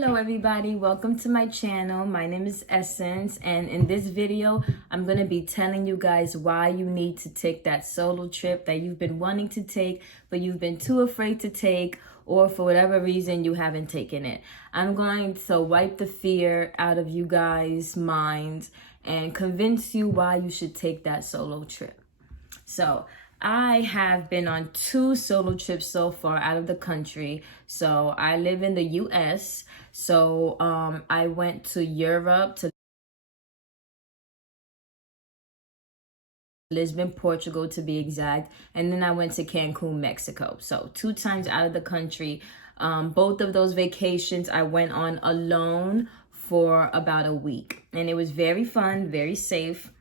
Hello everybody, welcome to my channel. My name is Essence, and in this video I'm going to be telling you guys why you need to take that solo trip that you've been wanting to take but you've been too afraid to take, or for whatever reason you haven't taken it. I'm going to wipe the fear out of you guys' minds and convince you why you should take that solo trip. So I have been on 2 solo trips so far out of the country. So I live in the US. So I went to Europe, to Lisbon, Portugal to be exact. And then I went to Cancun, Mexico. So 2 times out of the country. Both of those vacations I went on alone for about a week. And it was very fun, very safe.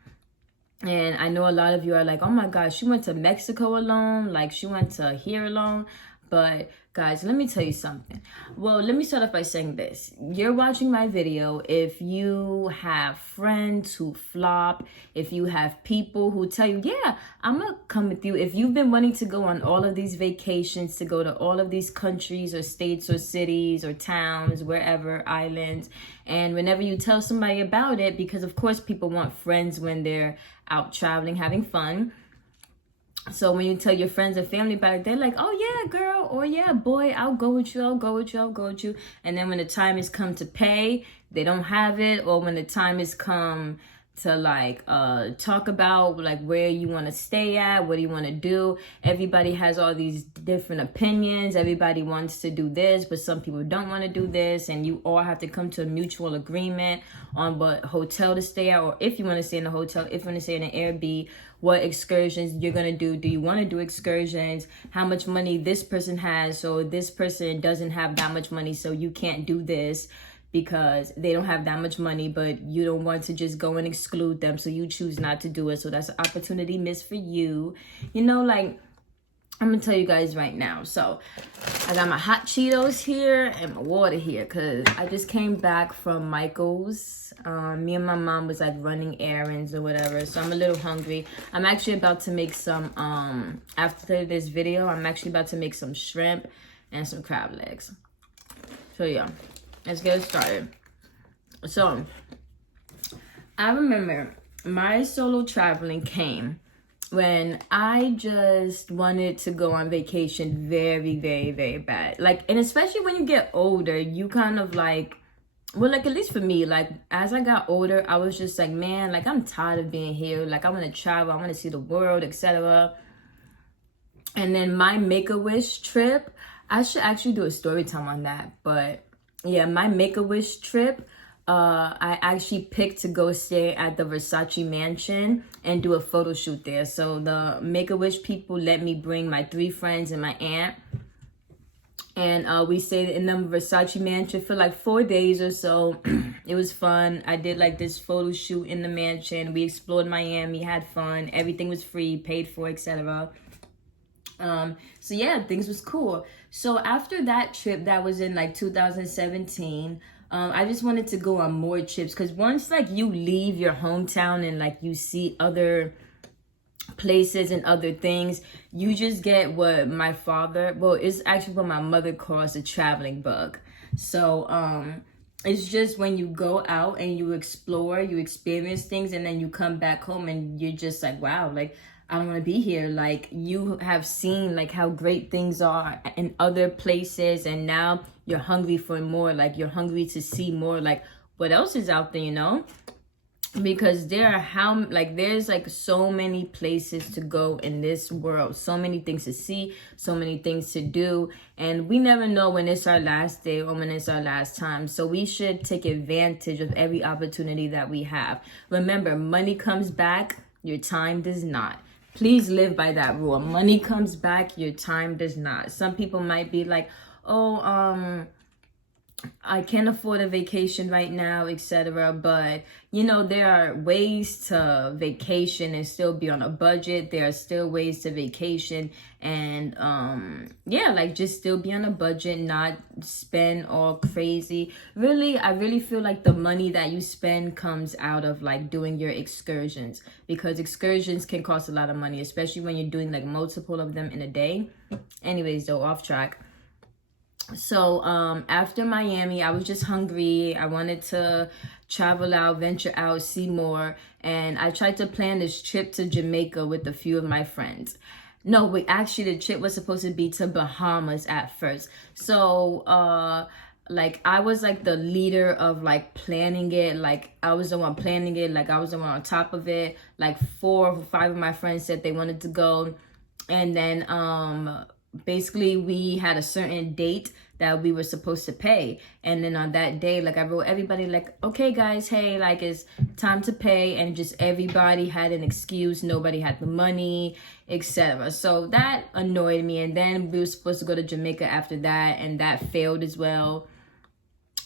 And I know a lot of you are like, oh my gosh, she went to Mexico alone, like she went to here alone. But guys, let me tell you something. Well, let me start off by saying this. You're watching my video if you have friends who flop, if you have people who tell you, yeah, I'm gonna come with you. If you've been wanting to go on all of these vacations, to go to all of these countries or states or cities or towns, wherever, islands, and whenever you tell somebody about it, because of course people want friends when they're out traveling, having fun. So when you tell your friends and family about it, they're like, oh yeah, girl, or yeah, boy, I'll go with you, I'll go with you, I'll go with you. And then when the time has come to pay, they don't have it. Or when the time has come to like talk about like where you want to stay at, what do you want to do, everybody has all these different opinions. Everybody wants to do this, but some people don't want to do this, and you all have to come to a mutual agreement on what hotel to stay at, or if you want to stay in a hotel, if you want to stay in an Airbnb, what excursions you're going to do. Do you want to do excursions? How much money this person has, so this person doesn't have that much money, so you can't do this because they don't have that much money, but you don't want to just go and exclude them, so you choose not to do it. So that's an opportunity missed for you. You know, like, I'm gonna tell you guys right now. So I got my hot Cheetos here and my water here because I just came back from Michael's. Me and my mom was like running errands or whatever, so I'm a little hungry. I'm actually about to make some after this video, I'm actually about to make some shrimp and some crab legs. So yeah, let's get started. So I remember my solo traveling came when I just wanted to go on vacation very, very, very bad. Like, and especially when you get older, you kind of like, well, like at least for me, like as I got older, I was just like, man, like I'm tired of being here. Like I want to travel, I want to see the world, etc. And then my Make-A-Wish trip, I should actually do a story time on that. But yeah, my Make-A-Wish trip, I actually picked to go stay at the Versace mansion and do a photo shoot there. So the Make-A-Wish people let me bring my 3 friends and my aunt. And we stayed in the Versace mansion for like 4 days or so. It was fun. I did like this photo shoot in the mansion. We explored Miami, had fun. Everything was free, paid for, etc. So yeah, things was cool. So after that trip, that was in like 2017, I just wanted to go on more trips, because once like you leave your hometown and like you see other places and other things, you just get what my father, well, it's actually what my mother calls a traveling bug. So it's just when you go out and you explore, you experience things, and then you come back home and you're just like, wow, like I don't want to be here. Like you have seen like how great things are in other places, and now you're hungry for more. Like you're hungry to see more, like what else is out there, you know? Because there are there's like so many places to go in this world, so many things to see, so many things to do, and we never know when it's our last day or when it's our last time. So we should take advantage of every opportunity that we have. Remember, money comes back, your time does not. Please live by that rule. Money comes back, your time does not. Some people might be like, oh, I can't afford a vacation right now, etc. But, you know, there are ways to vacation and still be on a budget. There are still ways to vacation and, yeah, like just still be on a budget, not spend all crazy. Really, I really feel like the money that you spend comes out of like doing your excursions, because excursions can cost a lot of money, especially when you're doing like multiple of them in a day. Anyways, though, off track. So after Miami, I was just hungry. I wanted to travel out, venture out, see more. And I tried to plan this trip to Jamaica with a few of my friends. No, wait, actually the trip was supposed to be to Bahamas at first. So like I was like the leader of like planning it. Like I was the one planning it, like I was the one on top of it. Like 4 or 5 of my friends said they wanted to go. And then basically we had a certain date that we were supposed to pay, and then on that day, like I wrote everybody like, okay guys, hey, like it's time to pay, and just everybody had an excuse, nobody had the money, etc. So that annoyed me. And then we were supposed to go to Jamaica after that, and that failed as well.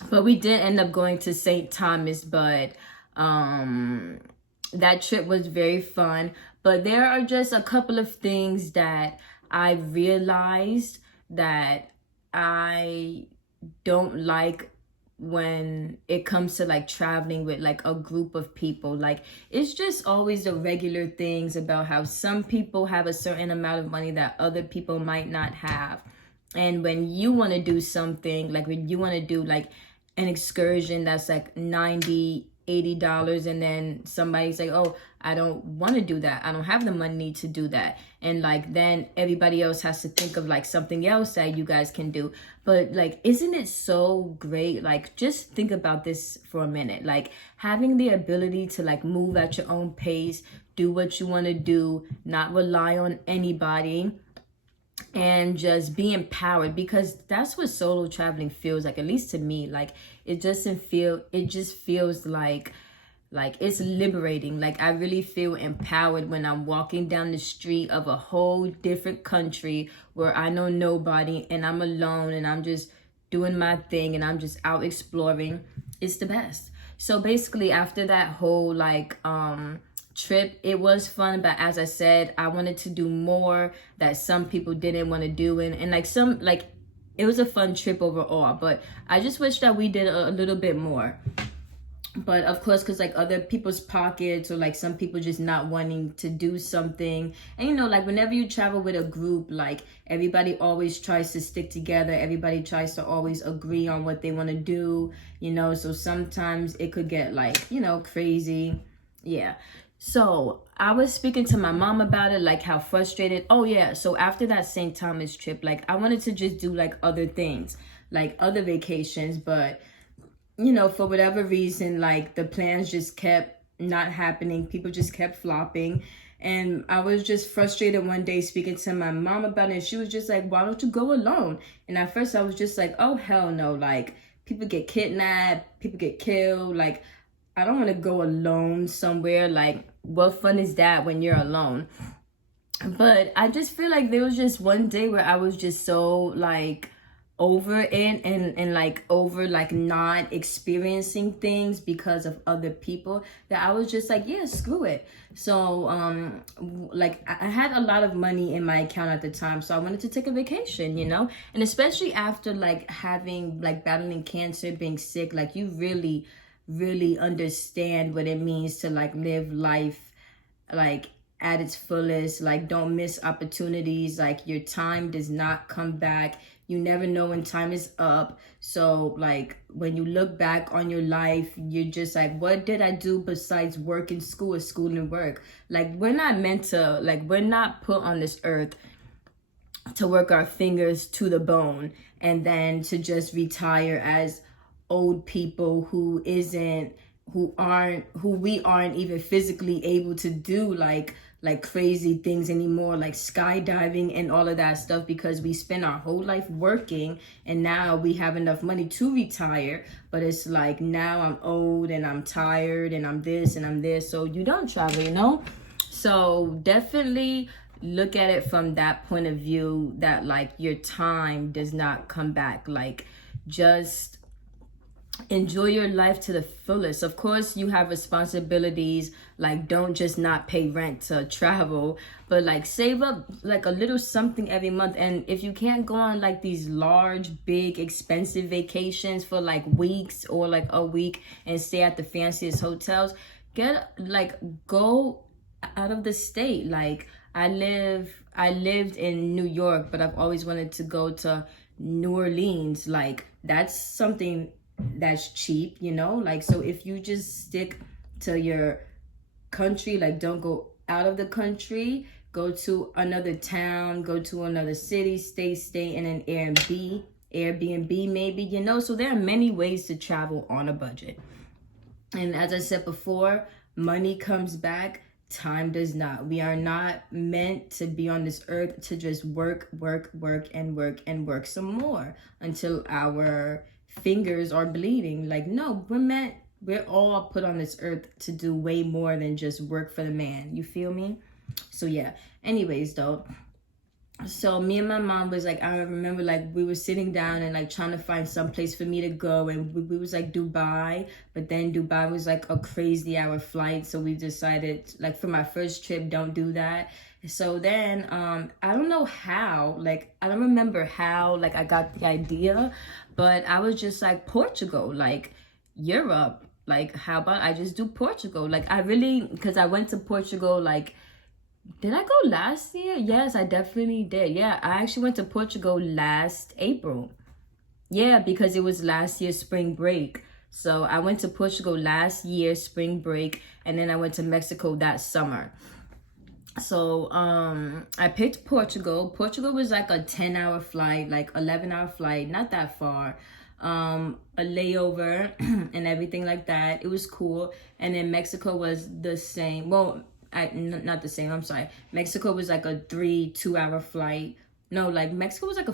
But we did end up going to St. Thomas. But that trip was very fun. But there are just a couple of things that I realized that I don't like when it comes to like traveling with like a group of people. Like it's just always the regular things about how some people have a certain amount of money that other people might not have. And when you want to do something, like when you want to do like an excursion that's like $90-$80, and then somebody's like, oh, I don't want to do that, I don't have the money to do that, and like then everybody else has to think of like something else that you guys can do. But like, isn't it so great? Like just think about this for a minute, like having the ability to like move at your own pace, do what you want to do, not rely on anybody, and just be empowered. Because that's what solo traveling feels like, at least to me. Like it just feels like it's liberating. Like I really feel empowered when I'm walking down the street of a whole different country where I know nobody, and I'm alone, and I'm just doing my thing, and I'm just out exploring. It's the best. So basically after that whole like trip, it was fun, but as I said, I wanted to do more that some people didn't want to do. And like some, like it was a fun trip overall, but I just wish that we did a little bit more. But of course, because like other people's pockets, or like some people just not wanting to do something. And you know, like whenever you travel with a group, like everybody always tries to stick together, everybody tries to always agree on what they want to do, you know. So sometimes it could get like, you know, crazy. Yeah. So I was speaking to my mom about it, like how frustrated. Oh yeah, so after that St. Thomas trip, like I wanted to just do like other things, like other vacations. But you know, for whatever reason, like the plans just kept not happening. People just kept flopping. And I was just frustrated one day speaking to my mom about it. And she was just like, why don't you go alone? And at first I was just like, oh, hell no. Like people get kidnapped, people get killed. Like I don't want to go alone somewhere. Like what fun is that when you're alone? But I just feel like there was just one day where I was just so like over it, and like over like not experiencing things because of other people, that I was just like, yeah, screw it. So like I had a lot of money in my account at the time, so I wanted to take a vacation, you know. And especially after like having like battling cancer, being sick, like you really understand what it means to like live life like at its fullest. Like don't miss opportunities. Like your time does not come back. You never know when time is up. So like when you look back on your life, you're just like, what did I do besides work and school, or school and work? Like we're not meant to, like we're not put on this earth to work our fingers to the bone and then to just retire as old people who we aren't even physically able to do like crazy things anymore, like skydiving and all of that stuff, because we spend our whole life working, and now we have enough money to retire. But it's like now I'm old and I'm tired and I'm this and I'm this, so you don't travel, you know. So definitely look at it from that point of view, that like your time does not come back. Like just enjoy your life to the fullest. Of course you have responsibilities, like don't just not pay rent to travel, but like save up like a little something every month. And if you can't go on like these large, big, expensive vacations for like weeks or like a week and stay at the fanciest hotels, go out of the state. Like I lived in New York, but I've always wanted to go to New Orleans. Like, that's something that's cheap, you know? Like, so if you just stick to your country, like don't go out of the country, go to another town, go to another city, stay in an Airbnb maybe, you know? So there are many ways to travel on a budget. And as I said before, money comes back, time does not. We are not meant to be on this earth to just work some more until our fingers are bleeding. Like, no, we're all put on this earth to do way more than just work for the man. You feel me? So yeah, anyways though, so me and my mom was like, I remember like we were sitting down and like trying to find some place for me to go, and we was like Dubai, but then Dubai was like a crazy hour flight, so we decided like for my first trip, don't do that. So then I don't know how, like I don't remember how like I got the idea, but I was just like, Portugal, like Europe, like how about I just do Portugal? Like I really, because I went to Portugal like, did I go last year? Yes, I definitely did. Yeah, I actually went to Portugal last April. Yeah, because it was last year's spring break. So I went to Portugal last year, spring break, and then I went to Mexico that summer. So I picked Portugal. Portugal was like a 10-hour flight, like 11-hour flight, not that far. A layover and everything like that. It was cool. And then Mexico was the same. Well, not the same, I'm sorry. Mexico was like a 2-hour flight. No, like Mexico was like a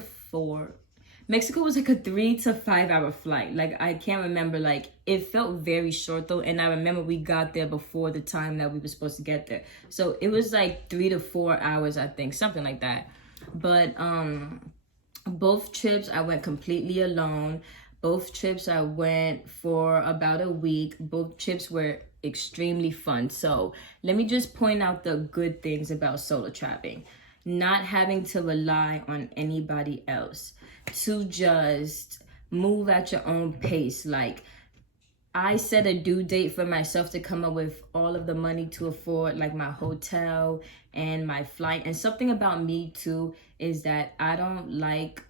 3 to 5 hour flight. Like I can't remember, like it felt very short though, and I remember we got there before the time that we were supposed to get there. So it was like 3 to 4 hours, I think, something like that. But both trips I went completely alone. Both trips I went for about a week. Both trips were extremely fun. So let me just point out the good things about solo traveling. Not having to rely on anybody else, to just move at your own pace. Like I set a due date for myself to come up with all of the money to afford like my hotel and my flight. And something about me too is that I don't like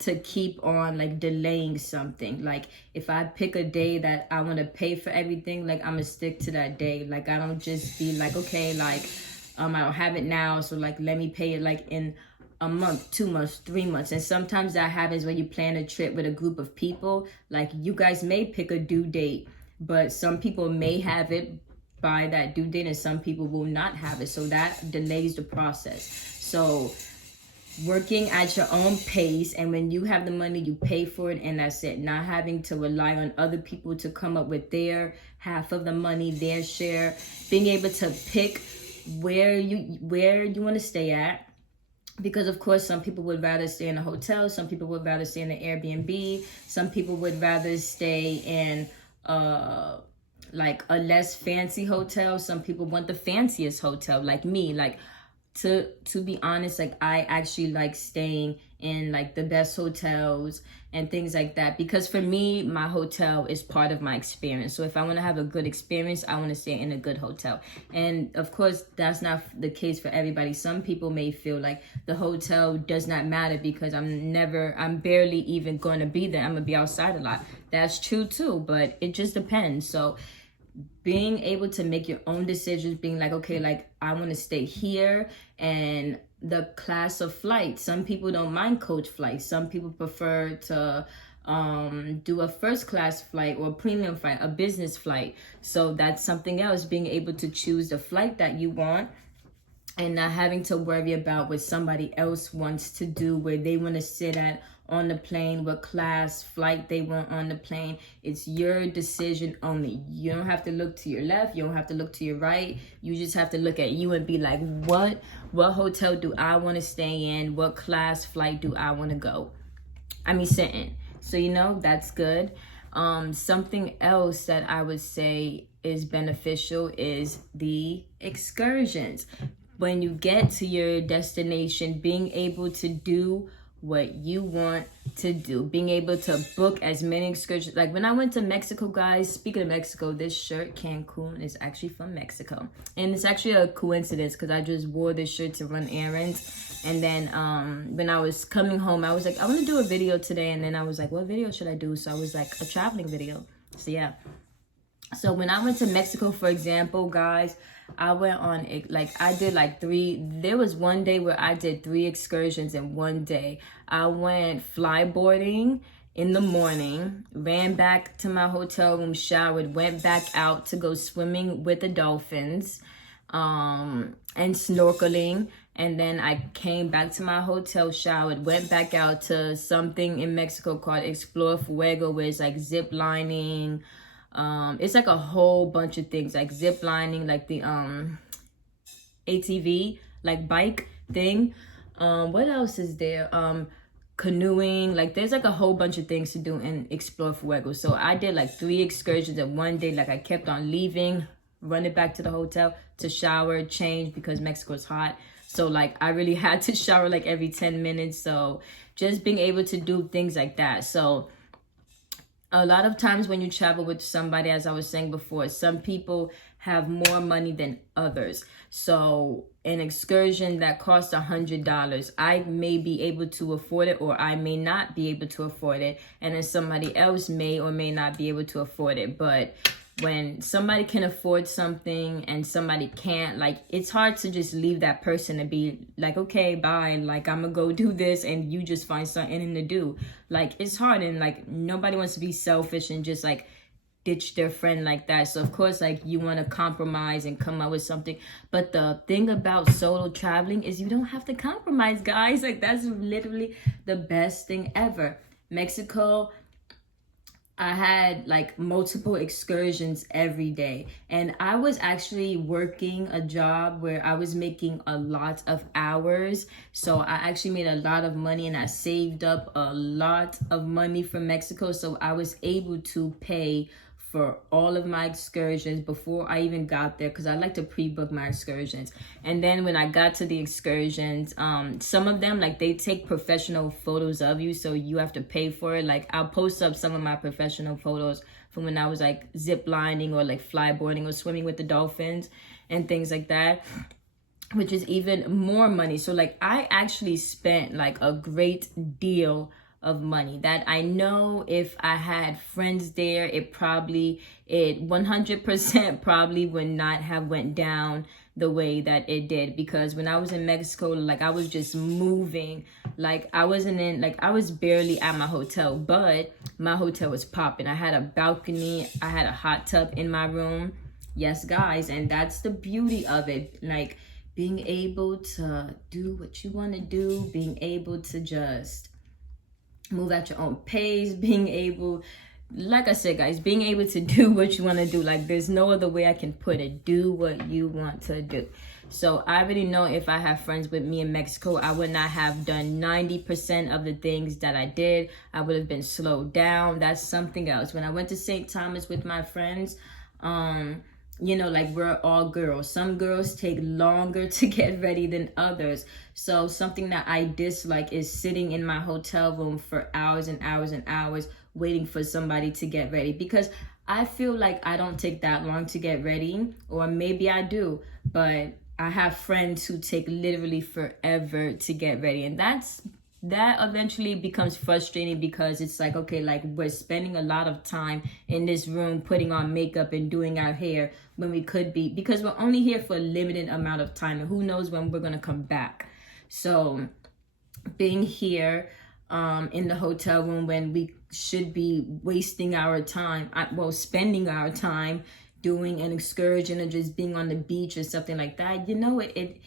to keep on like delaying something. Like if I pick a day that I want to pay for everything, like I'm gonna stick to that day. Like I don't just be like, okay, like I don't have it now, so like let me pay it like in a month, 2 months, 3 months. And sometimes that happens when you plan a trip with a group of people. Like you guys may pick a due date, but some people may have it by that due date and some people will not have it, so that delays the process. So working at your own pace, and when you have the money, you pay for it, and that's it. Not having to rely on other people to come up with their half of the money, their share. Being able to pick where you want to stay at, because of course some people would rather stay in a hotel, some people would rather stay in an Airbnb, some people would rather stay in like a less fancy hotel, some people want the fanciest hotel, like me. Like to be honest, like I actually like staying in like the best hotels and things like that, because for me, my hotel is part of my experience. So if I want to have a good experience, I want to stay in a good hotel. And of course, that's not the case for everybody. Some people may feel like the hotel does not matter because I'm barely even going to be there. I'm gonna be outside a lot. That's true too, but it just depends. So being able to make your own decisions, being like, okay, like I want to stay here, and the class of flight. Some people don't mind coach flights. Some people prefer to do a first class flight or a premium flight, a business flight. So that's something else, being able to choose the flight that you want and not having to worry about what somebody else wants to do, where they want to sit at on the plane, what class flight they want on the plane. It's your decision only. You don't have to look to your left, you don't have to look to your right. You just have to look at you and be like, what hotel do I want to stay in? What class flight do I want to sit in? So that's good. Something else that I would say is beneficial is the excursions. When you get to your destination, being able to do what you want to do, being able to book as many excursions. Like when I went to Mexico, guys, speaking of Mexico, this shirt, Cancun, is actually from Mexico. And it's actually a coincidence because I just wore this shirt to run errands. And then when I was coming home, I was like, I want to do a video today. And then I was like, what video should I do? So I was like, a traveling video. So yeah. So when I went to Mexico, for example, guys, I went on, like, I did like there was one day where I did 3 excursions in one day. I went flyboarding in the morning, ran back to my hotel room, showered, went back out to go swimming with the dolphins, and snorkeling. And then I came back to my hotel, showered, went back out to something in Mexico called Explore Fuego, where it's like zip lining. It's like a whole bunch of things, like zip lining, like the ATV, like bike thing. What else is there? Canoeing. Like there's like a whole bunch of things to do in Explore Fuego. So I did like 3 excursions in one day. Like I kept on leaving, running back to the hotel to shower, change, because Mexico is hot. So like I really had to shower like every 10 minutes. So just being able to do things like that. So a lot of times when you travel with somebody, as I was saying before, some people have more money than others. So an excursion that costs $100, I may be able to afford it, or I may not be able to afford it. And then somebody else may or may not be able to afford it. But when somebody can afford something and somebody can't, like, it's hard to just leave that person and be like, okay, bye, like, I'm gonna go do this, and you just find something to do. Like, it's hard, and like nobody wants to be selfish and just like ditch their friend like that. So of course, like, you want to compromise and come up with something. But the thing about solo traveling is you don't have to compromise, guys. Like, that's literally the best thing ever. Mexico, I had like multiple excursions every day, and I was actually working a job where I was making a lot of hours. So I actually made a lot of money, and I saved up a lot of money from Mexico. So I was able to pay for all of my excursions before I even got there, because I like to pre-book my excursions. And then when I got to the excursions, some of them, like, they take professional photos of you, so you have to pay for it. Like, I'll post up some of my professional photos from when I was like zip lining or like flyboarding or swimming with the dolphins and things like that, which is even more money. So like, I actually spent like a great deal of money that I know if I had friends there, it 100% probably would not have went down the way that it did. Because when I was in Mexico, like, I was just moving, like I was barely at my hotel, but my hotel was popping. I had a balcony, I had a hot tub in my room. Yes, guys, and that's the beauty of it. Like, being able to do what you want to do, being able to just move at your own pace, being able, like I said, guys, being able to do what you want to do. Like, there's no other way I can put it. Do what you want to do. So I already know if I have friends with me in Mexico, I would not have done 90% of the things that I did. I would have been slowed down. That's something else. When I went to St. Thomas with my friends, you know, like, we're all girls. Some girls take longer to get ready than others. So something that I dislike is sitting in my hotel room for hours and hours and hours waiting for somebody to get ready, because I feel like I don't take that long to get ready, or maybe I do, but I have friends who take literally forever to get ready, and that eventually becomes frustrating, because it's like, okay, like, we're spending a lot of time in this room putting on makeup and doing our hair when we could be, because we're only here for a limited amount of time, and who knows when we're gonna come back. So being here in the hotel room when we should be wasting our time, spending our time doing an excursion or just being on the beach or something like that, you know, it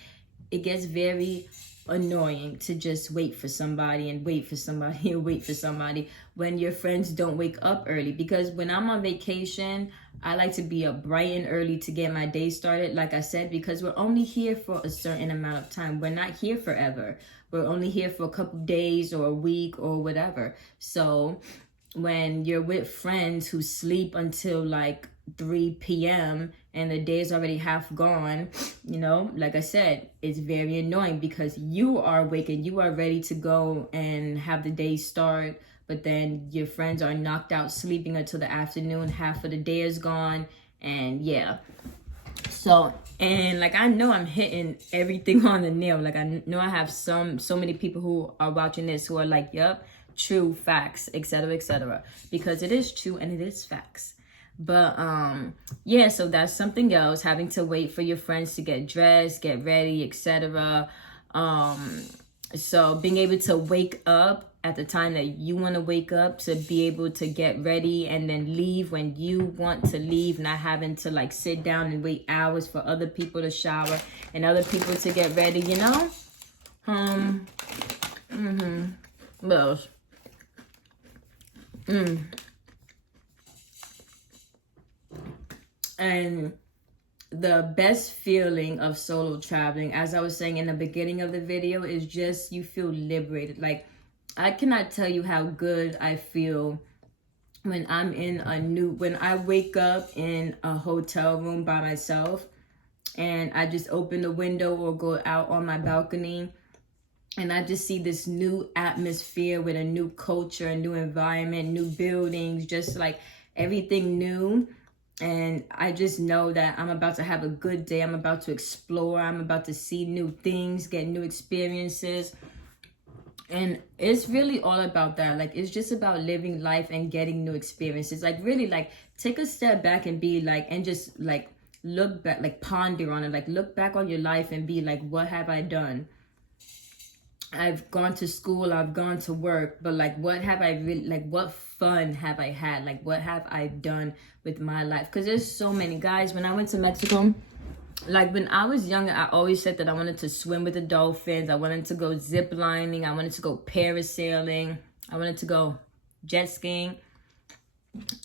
gets very annoying to just wait for somebody and wait for somebody and wait for somebody when your friends don't wake up early. Because when I'm on vacation, I like to be up bright and early to get my day started, like I said, because we're only here for a certain amount of time. We're not here forever. We're only here for a couple days or a week or whatever. So when you're with friends who sleep until like 3 p.m. and the day is already half gone, you know, like I said, it's very annoying because you are awake and you are ready to go and have the day start, but then your friends are knocked out sleeping until the afternoon, half of the day is gone, and yeah. So, and like I know I'm hitting everything on the nail. Like I know I have so many people who are watching this who are like, yep, true, facts, etc., etc., because it is true and it is facts. But yeah, so that's something else, having to wait for your friends to get dressed, get ready, etc. So being able to wake up at the time that you want to wake up, to be able to get ready and then leave when you want to leave, not having to like sit down and wait hours for other people to shower and other people to get ready, you know? Well, and the best feeling of solo traveling, as I was saying in the beginning of the video, is just you feel liberated. Like, I cannot tell you how good I feel when I'm when I wake up in a hotel room by myself and I just open the window or go out on my balcony and I just see this new atmosphere with a new culture, a new environment, new buildings, just like everything new. And I just know that I'm about to have a good day. I'm about to explore. I'm about to see new things, get new experiences. And it's really all about that. Like, it's just about living life and getting new experiences. Like, really, like, take a step back and be like, and just like look back, like ponder on it. Like, look back on your life and be like, what have I done? I've gone to school, I've gone to work, but like, what have I really, like, what fun have I had? Like, what have I done with my life? Because there's so many guys. When I went to Mexico, like when I was younger, I always said that I wanted to swim with the dolphins. I wanted to go zip lining. I wanted to go parasailing. I wanted to go jet skiing.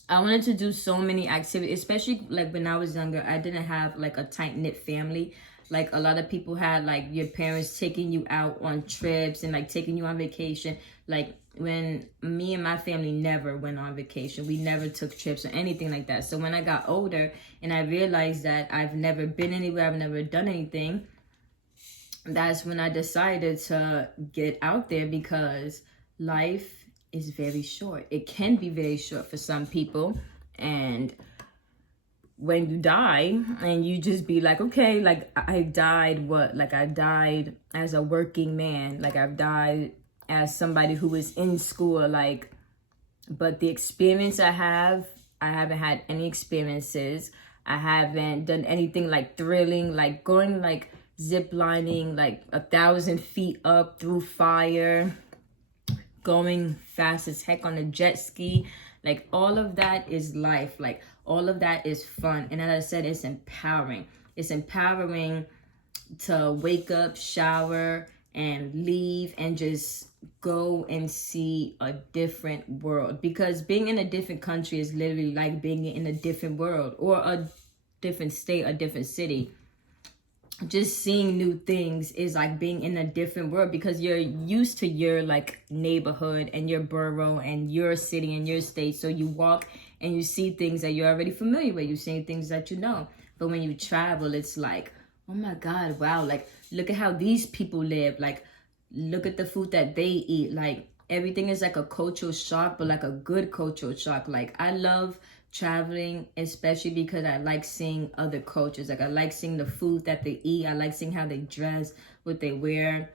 I wanted to do so many activities, especially like when I was younger. I didn't have like a tight-knit family. Like a lot of people had like your parents taking you out on trips and like taking you on vacation. Like when me and my family never went on vacation. We never took trips or anything like that. So when I got older and I realized that I've never been anywhere, I've never done anything, that's when I decided to get out there, because life is very short. It can be very short for some people. And when you die and you just be like, okay, like I died like I died as a working man, like I've died as somebody who was in school, like, but the experience I haven't had any experiences. I haven't done anything like thrilling, like going like zip lining like 1,000 feet up through fire, going fast as heck on a jet ski. Like, all of that is life. Like, all of that is fun. And as I said, it's empowering. It's empowering to wake up, shower, and leave and just go and see a different world. Because being in a different country is literally like being in a different world, or a different state, a different city. Just seeing new things is like being in a different world, because you're used to your like neighborhood and your borough and your city and your state. So you walk and you see things that you're already familiar with. You're seeing things that you know. But when you travel, it's like, oh my God, wow, like look at how these people live. Like, look at the food that they eat. Like, everything is like a cultural shock, but like a good cultural shock. Like, I love traveling, especially because I like seeing other cultures. Like, I like seeing the food that they eat. I like seeing how they dress, what they wear.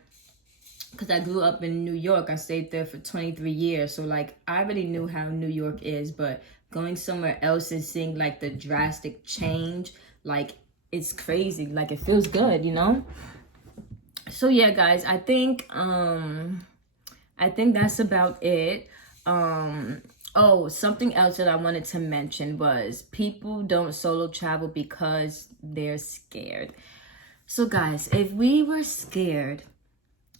Because I grew up in New York. I stayed there for 23 years. So like, I already knew how New York is, but going somewhere else and seeing like the drastic change, like, it's crazy. Like, it feels good, you know? So yeah, guys, I think that's about it. Oh, something else that I wanted to mention was people don't solo travel because they're scared. So guys, if we were scared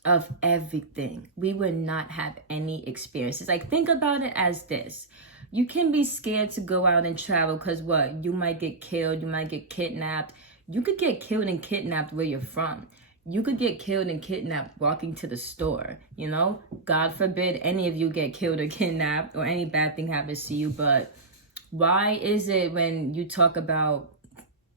of everything, we would not have any experiences. Like, think about it as this. You can be scared to go out and travel because what? You might get killed, you might get kidnapped. You could get killed and kidnapped where you're from. You could get killed and kidnapped walking to the store, you know? God forbid any of you get killed or kidnapped or any bad thing happens to you, but Why is it when you talk about,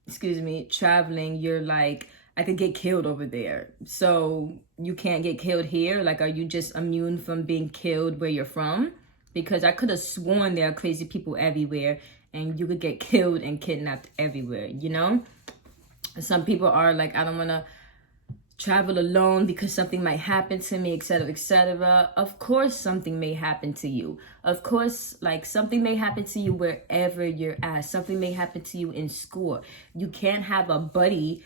excuse me, traveling, you're like, I could get killed over there, so you can't get killed here? Like, are you just immune from being killed where you're from? Because I could have sworn there are crazy people everywhere and you could get killed and kidnapped everywhere, you know? Some people are like, I don't want to travel alone because something might happen to me, etc., etc. Of course something may happen to you. Of course, like, something may happen to you wherever you're at. Something may happen to you in school. You can't have a buddy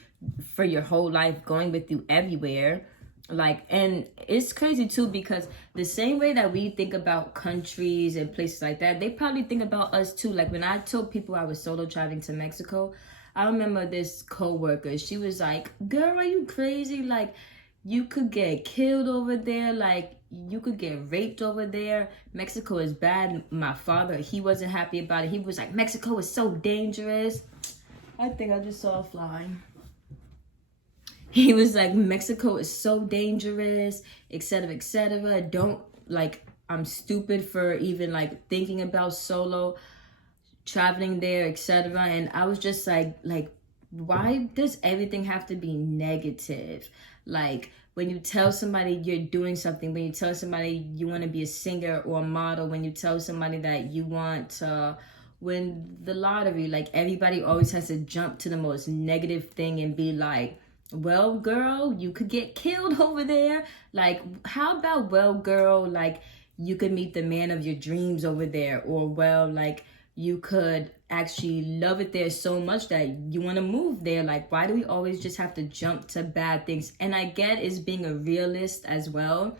for your whole life going with you everywhere. Like, and it's crazy too, because the same way that we think about countries and places like that, they probably think about us too. Like, when I told people I was solo traveling to Mexico, I remember this co-worker, she was like, girl, are you crazy? Like, you could get killed over there. Like, you could get raped over there. Mexico is bad. My father, he wasn't happy about it. He was like, Mexico is so dangerous. I think I just saw a fly. He was like, Mexico is so dangerous, etc., etc. Don't, like, I'm stupid for even like thinking about solo traveling there, etc. And I was just like, why does everything have to be negative? Like, when you tell somebody you're doing something, when you tell somebody you want to be a singer or a model, when you tell somebody that you want to win the lottery, like, everybody always has to jump to the most negative thing and be like, well, girl, you could get killed over there. Like, how about, well, girl, like, you could meet the man of your dreams over there, or, well, like, you could actually love it there so much that you want to move there. Like, why do we always just have to jump to bad things? And I get it's being a realist as well.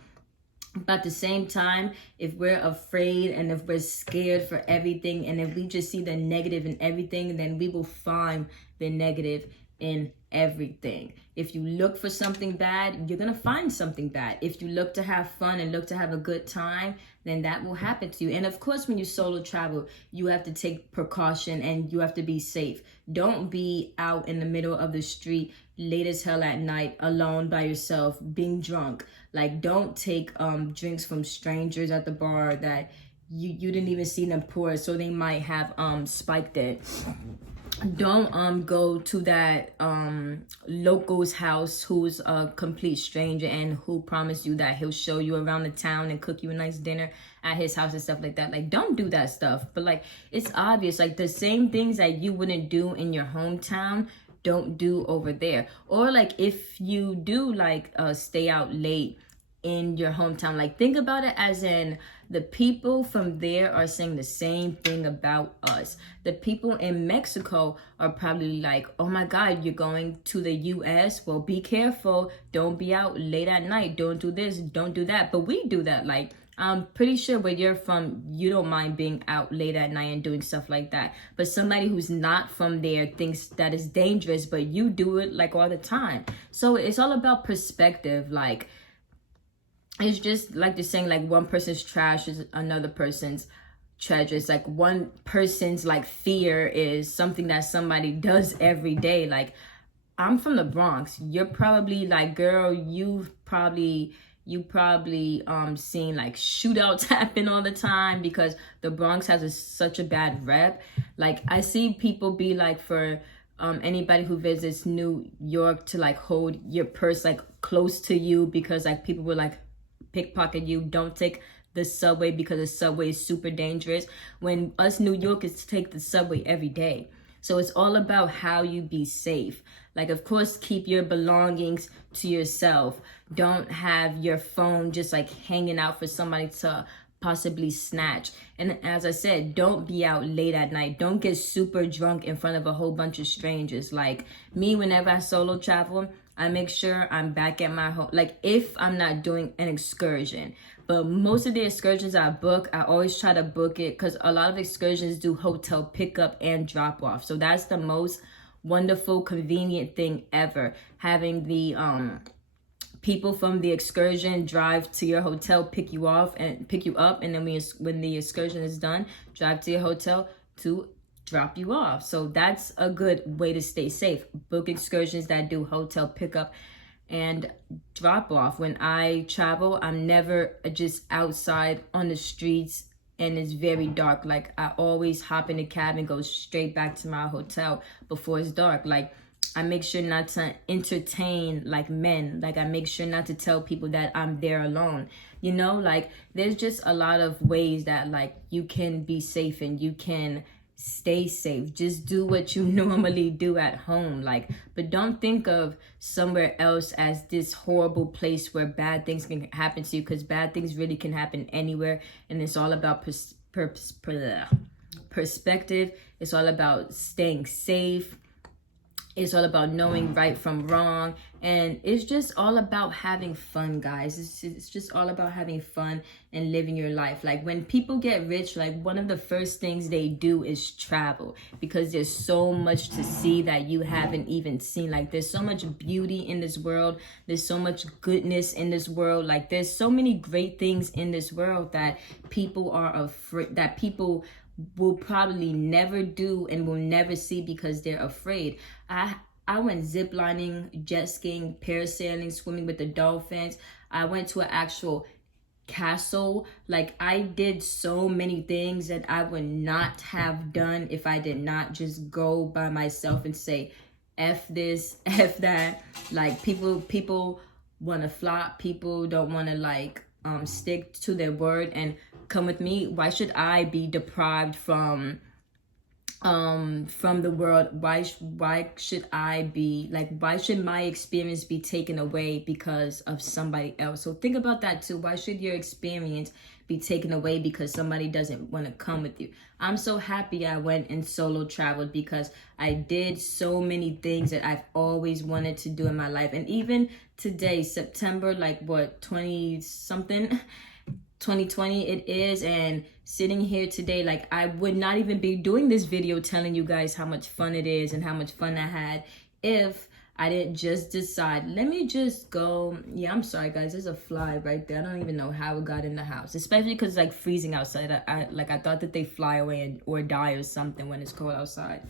But at the same time, if we're afraid and if we're scared for everything, and if we just see the negative in everything, then we will find the negative in everything. If you look for something bad, you're gonna find something bad. If you look to have fun and look to have a good time, then that will happen to you. And of course, when you solo travel, you have to take precaution and you have to be safe. Don't be out in the middle of the street late as hell at night, alone by yourself, being drunk. Like, don't take drinks from strangers at the bar that you didn't even see them pour, so they might have spiked it. Don't go to that local's house who's a complete stranger and who promised you that he'll show you around the town and cook you a nice dinner at his house and stuff like that. Like, don't do that stuff. But like, it's obvious, like, the same things that you wouldn't do in your hometown, don't do over there. Or like, if you do like stay out late in your hometown, like, think about it as in, the people from there are saying the same thing about us. The people in Mexico are probably like, oh my God, you're going to the US? Well, be careful. Don't be out late at night. Don't do this. Don't do that. But we do that. Like, I'm pretty sure where you're from, you don't mind being out late at night and doing stuff like that. But somebody who's not from there thinks that is dangerous, but you do it like all the time. So it's all about perspective. Like, it's just like they're saying, like, one person's trash is another person's treasure. It's like one person's like fear is something that somebody does every day. Like, I'm from the Bronx. You're probably like, girl, you probably seen like shootouts happen all the time because the Bronx has such a bad rep. Like, I see people be like, for anybody who visits New York, to like hold your purse like close to you because like people were like pickpocket you. Don't take the subway because the subway is super dangerous, when us New Yorkers take the subway every day. So it's all about how you be safe. Like, of course, keep your belongings to yourself. Don't have your phone just like hanging out for somebody to possibly snatch. And as I said, don't be out late at night. Don't get super drunk in front of a whole bunch of strangers. Like me, whenever I solo travel, I make sure I'm back at my home. Like, if I'm not doing an excursion. But most of the excursions I book, I always try to book it because a lot of excursions do hotel pickup and drop off. So that's the most wonderful, convenient thing ever. Having the people from the excursion drive to your hotel, pick you up, and then when the excursion is done, drive to your hotel to drop you off. So that's a good way to stay safe. Book excursions that do hotel pickup and drop off. When I travel, I'm never just outside on the streets and it's very dark. Like, I always hop in the cab and go straight back to my hotel before it's dark. Like, I make sure not to entertain like men. Like, I make sure not to tell people that I'm there alone. You know, like, there's just a lot of ways that like you can be safe and you can stay safe. Just do what you normally do at home. Like, but don't think of somewhere else as this horrible place where bad things can happen to you, because bad things really can happen anywhere. And it's all about perspective. It's all about staying safe. It's all about knowing right from wrong. And it's just all about having fun, guys. It's just all about having fun and living your life. Like, when people get rich, like, one of the first things they do is travel, because there's so much to see that you haven't even seen. Like, there's so much beauty in this world. There's so much goodness in this world. Like, there's so many great things in this world that people are afraid, that people will probably never do and will never see because they're afraid. I went ziplining, jet skiing, parasailing, swimming with the dolphins. I went to an actual castle. Like, I did so many things that I would not have done if I did not just go by myself and say, F this, F that. Like, people want to flop. People don't want to like stick to their word and come with me. Why should I be deprived from the world? Why should I be like, why should my experience be taken away because of somebody else? So think about that too. Why should your experience be taken away because somebody doesn't want to come with you? I'm so happy I went and solo traveled, because I did so many things that I've always wanted to do in my life. And even today, September, like what, 20 something, 2020 it is, and sitting here today, like, I would not even be doing this video telling you guys how much fun it is and how much fun I had if I didn't just decide, let me just go. Yeah, I'm sorry guys, there's a fly right there. I don't even know how it got in the house, especially because it's like freezing outside. I thought that they fly away or die or something when it's cold outside.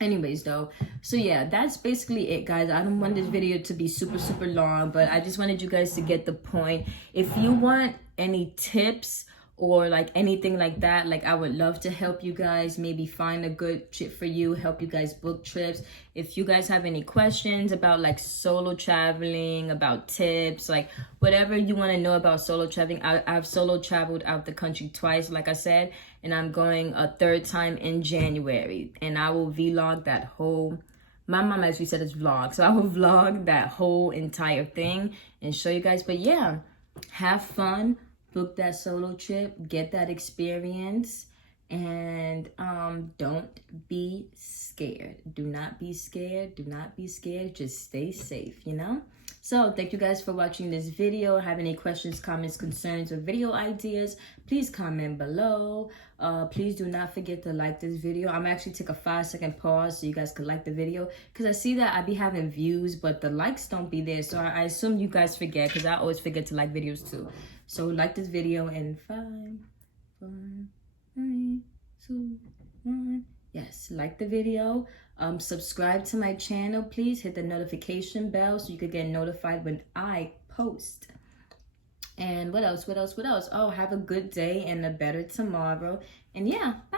Anyways though, so yeah, that's basically it, guys. I don't want this video to be super long, but I just wanted you guys to get the point. If you want any tips or like anything like that, like, I would love to help you guys, maybe find a good trip for you, help you guys book trips. If you guys have any questions about like solo traveling, about tips, like whatever you want to know about solo traveling, I've solo traveled out the country twice, like I said, and I'm going a third time in January, and I will vlog that whole, my mom actually said it's vlog, so I will vlog that whole entire thing and show you guys. But yeah, have fun, book that solo trip, get that experience, and don't be scared. Do not be scared. Do not be scared. Just stay safe, you know? So thank you guys for watching this video. Have any questions, comments, concerns, or video ideas, please comment below. Please do not forget to like this video. I'm actually take a 5-second pause so you guys can like the video, because I see that I be having views but the likes don't be there, so I assume you guys forget, because I always forget to like videos too. So like this video in 5, 4, 3, 2, 1. Yes, like the video. Subscribe to my channel, please. Hit the notification bell so you could get notified when I post. And what else? Oh, have a good day and a better tomorrow. And yeah, bye.